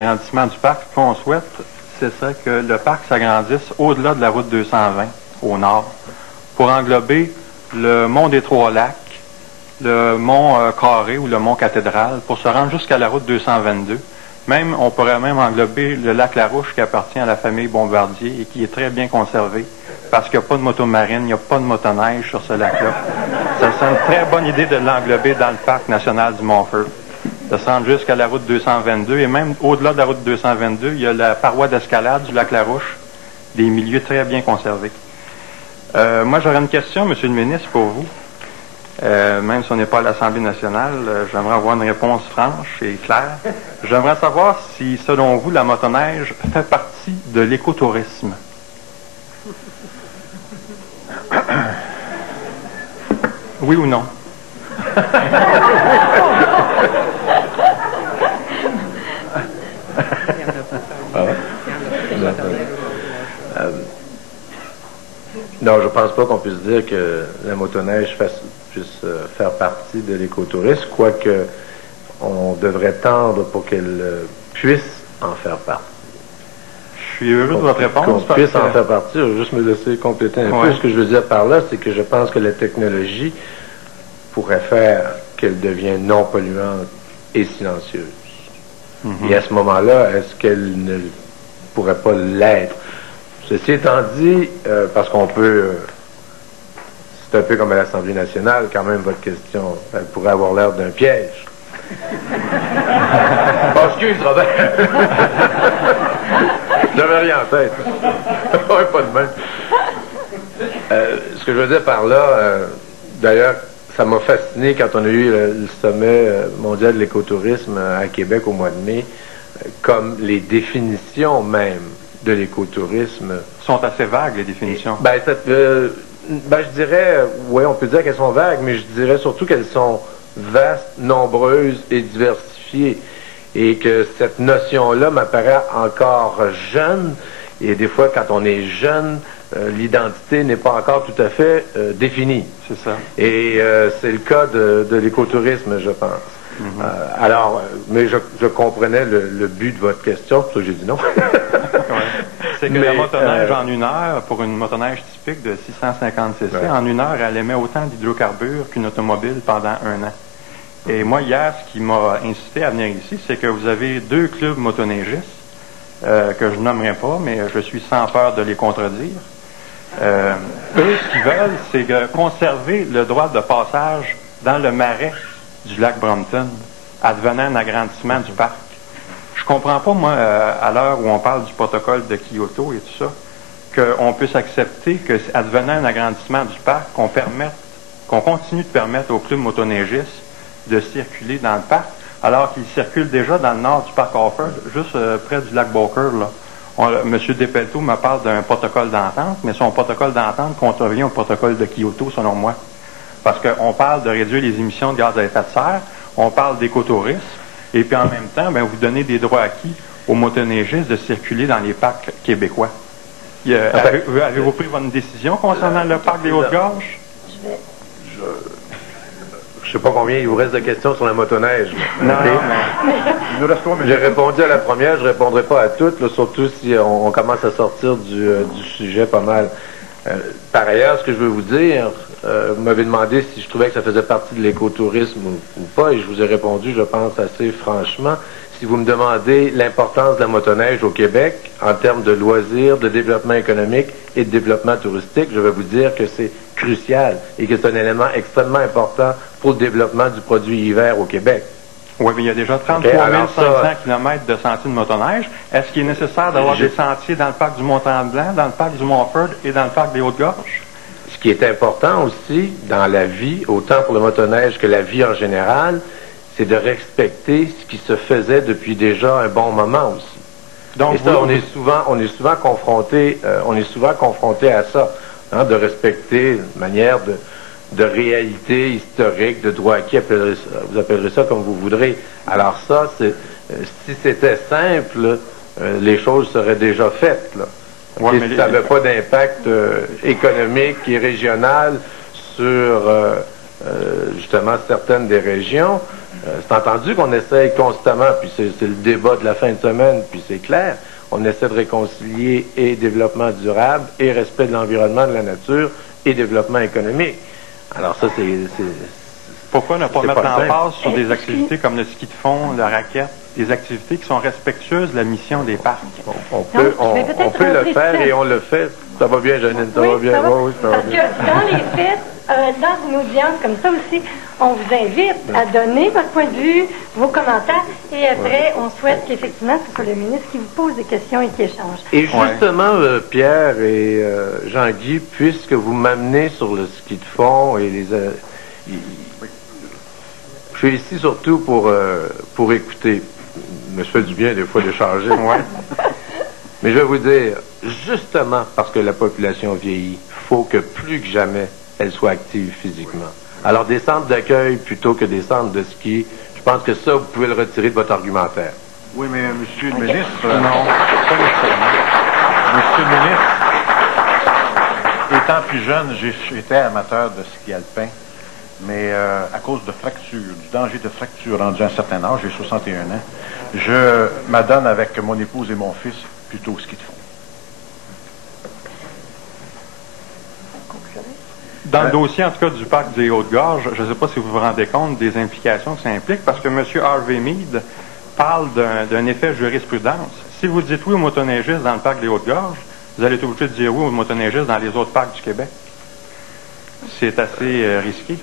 L'agrandissement du parc, ce qu'on souhaite, c'est ça que le parc s'agrandisse au-delà de la route 220, au nord, pour englober le mont des Trois-Lacs, le mont Carré ou le mont Cathédrale, pour se rendre jusqu'à la route 222. Même, on pourrait même englober le lac Larouche qui appartient à la famille Bombardier et qui est très bien conservé, parce qu'il n'y a pas de motomarine, il n'y a pas de motoneige sur ce lac-là. Ça serait une très bonne idée de l'englober dans le parc national du Montfort, de se rendre jusqu'à la route 222, et même au-delà de la route 222, il y a la paroi d'escalade du lac Larouche, des milieux très bien conservés. Moi, j'aurais une question, Monsieur le ministre, pour vous. Même si on n'est pas à l'Assemblée nationale, j'aimerais avoir une réponse franche et claire. J'aimerais savoir si, selon vous, la motoneige fait partie de l'écotourisme. Oui ou non? Non, je pense pas qu'on puisse dire que la motoneige puisse faire partie de l'écotourisme, quoique on devrait tendre pour qu'elle puisse en faire partie. Je suis heureux de votre réponse. Qu'on puisse en faire partie, je vais juste me laisser compléter un peu. Ce que je veux dire par là, c'est que je pense que la technologie pourrait faire qu'elle devienne non polluante et silencieuse. Et à ce moment-là, est-ce qu'elle ne pourrait pas l'être? Ceci étant dit, parce qu'on peut, c'est un peu comme à l'Assemblée nationale, quand même, votre question, elle pourrait avoir l'air d'un piège. Oh, excuse, Robert. J'avais rien en tête. Ouais, pas de même. Ce que je veux dire par là, d'ailleurs, ça m'a fasciné quand on a eu le sommet mondial de l'écotourisme à Québec au mois de mai, comme les définitions même de l'écotourisme sont assez vagues, les définitions. Je dirais, oui, on peut dire qu'elles sont vagues, mais je dirais surtout qu'elles sont vastes, nombreuses et diversifiées. Et que cette notion-là m'apparaît encore jeune. Et des fois, quand on est jeune, l'identité n'est pas encore tout à fait définie. C'est ça. Et c'est le cas de l'écotourisme, je pense. Mais je comprenais le but de votre question, c'est pour ça que j'ai dit non. C'est que la motoneige en une heure, pour une motoneige typique de 650 cc, en une heure, elle émet autant d'hydrocarbures qu'une automobile pendant un an. Et moi, hier, ce qui m'a incité à venir ici, c'est que vous avez deux clubs motoneigistes, que je nommerai pas, mais je suis sans peur de les contredire. Eux, ce qu'ils veulent, c'est conserver le droit de passage dans le marais du lac Brompton, advenant un agrandissement du parc. Je comprends pas, moi, à l'heure où on parle du protocole de Kyoto et tout ça, qu'on puisse accepter que, advenant un agrandissement du parc, qu'on continue de permettre aux clubs motoneigistes de circuler dans le parc, alors qu'ils circulent déjà dans le nord du parc Offord, juste près du lac Beaucourt, là. M. Despelteau me parle d'un protocole d'entente, mais son protocole d'entente contrevient au protocole de Kyoto, selon moi. Parce qu'on parle de réduire les émissions de gaz à effet de serre, on parle d'écotourisme, et puis en même temps, vous donnez des droits acquis aux motoneigistes de circuler dans les parcs québécois. Avez-vous pris votre décision concernant le parc des Hautes-Gorges? Je sais pas combien il vous reste de questions sur la motoneige. Non, J'ai répondu à la première, je répondrai pas à toutes, là, surtout si on commence à sortir du sujet pas mal. Par ailleurs, ce que je veux vous dire, vous m'avez demandé si je trouvais que ça faisait partie de l'écotourisme ou pas, et je vous ai répondu, je pense, assez franchement. Si vous me demandez l'importance de la motoneige au Québec en termes de loisirs, de développement économique et de développement touristique, je vais vous dire que c'est crucial et que c'est un élément extrêmement important pour le développement du produit hiver au Québec. Oui, mais il y a déjà 33 500 km de sentiers de motoneige. Est-ce qu'il est nécessaire d'avoir des sentiers dans le parc du Mont-Tremblant, dans le parc du Montfort et dans le parc des Hautes-Gorges? Ce qui est important aussi dans la vie, autant pour le motoneige que la vie en général, c'est de respecter ce qui se faisait depuis déjà un bon moment aussi. Donc, et ça, on est souvent confronté à ça, hein, de respecter une manière de réalité historique, de droit acquis, vous appellerez ça comme vous voudrez. Alors ça, si c'était simple, les choses seraient déjà faites, là. Et ça n'avait pas d'impact économique et régional sur justement certaines des régions. C'est entendu qu'on essaye constamment, puis c'est le débat de la fin de semaine, puis c'est clair, on essaie de réconcilier et développement durable, et respect de l'environnement, de la nature, et développement économique. Alors ça, Pourquoi ne pas mettre en simple. passe sur des activités comme le ski de fond, la raquette, des activités qui sont respectueuses de la mission des parcs? On peut le faire et on le fait. Ça va bien, Janine, ça va bien. Ça va. Oui, ça va Parce bien. que dans les fêtes, dans une audience comme ça aussi, on vous invite à donner votre point de vue, vos commentaires, et après, on souhaite qu'effectivement, ce soit le ministre qui vous pose des questions et qui échange. Et justement, Pierre et Jean-Guy, puisque vous m'amenez sur le ski de fond et je suis ici surtout pour écouter. Me fait du bien des fois d'échanger, moi. Mais je vais vous dire, justement parce que la population vieillit, faut que plus que jamais, elle soit active physiquement. Alors, des centres d'accueil plutôt que des centres de ski, je pense que ça, vous pouvez le retirer de votre argumentaire. Oui, mais Monsieur le ministre... Non, pas nécessairement. Monsieur le ministre, étant plus jeune, j'étais amateur de ski alpin, mais à cause de fractures, du danger de fracture rendu à un certain âge, j'ai 61 ans, je m'adonne avec mon épouse et mon fils plutôt au ski de fond. Dans le dossier, en tout cas, du parc des Hautes-Gorges, je ne sais pas si vous vous rendez compte des implications que ça implique, parce que M. Harvey Mead parle d'un effet jurisprudence. Si vous dites oui aux motoneigistes dans le parc des Hautes-Gorges, vous allez être obligé de dire oui aux motoneigistes dans les autres parcs du Québec. C'est assez risqué.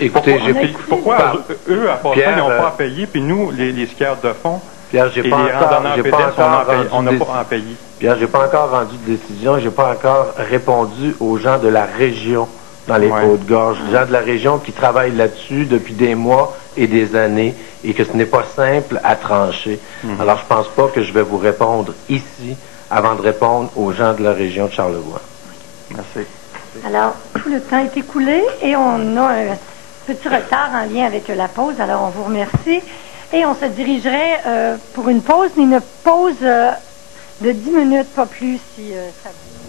Écoutez, Pourquoi eux, à part ça, ils n'ont pas à payer, puis nous, les skieurs de fond, Pierre, et les randonneurs pédestres, on n'a pas à payer. Pierre, j'ai pas encore rendu de décision, j'ai pas encore répondu aux gens de la région dans les Hautes-Gorges, les gens de la région qui travaillent là-dessus depuis des mois et des années, et que ce n'est pas simple à trancher. Alors, je pense pas que je vais vous répondre ici avant de répondre aux gens de la région de Charlevoix. Merci. Alors, tout le temps est écoulé et on a un petit retard en lien avec la pause. Alors, on vous remercie. Et on se dirigerait pour une pause, mais une pause de 10 minutes, pas plus, si ça vous...